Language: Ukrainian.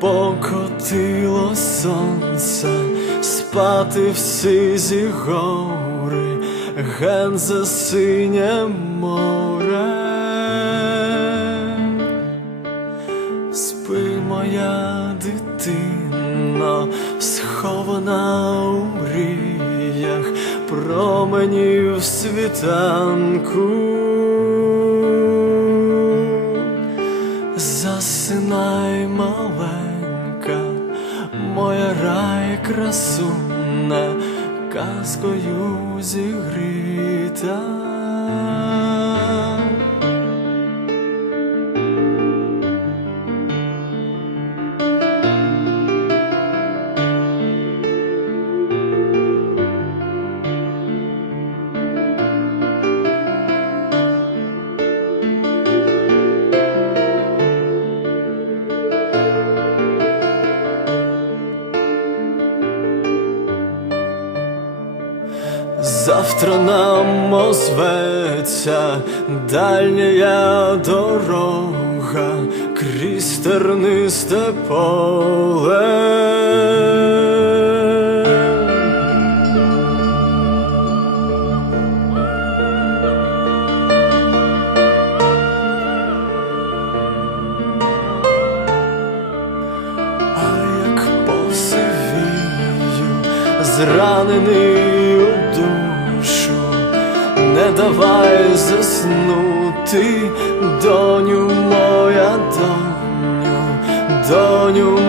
покотило сонце, спати в сизі гори, ген за синє море. Спи, моя дитино, схована у мріях, променів світанку. Моя рай красуне, казкою зігріта. Завтра нам озветься дальня дорога крізь тернисте поле. Зранений давай заснути, доню моя доню, доню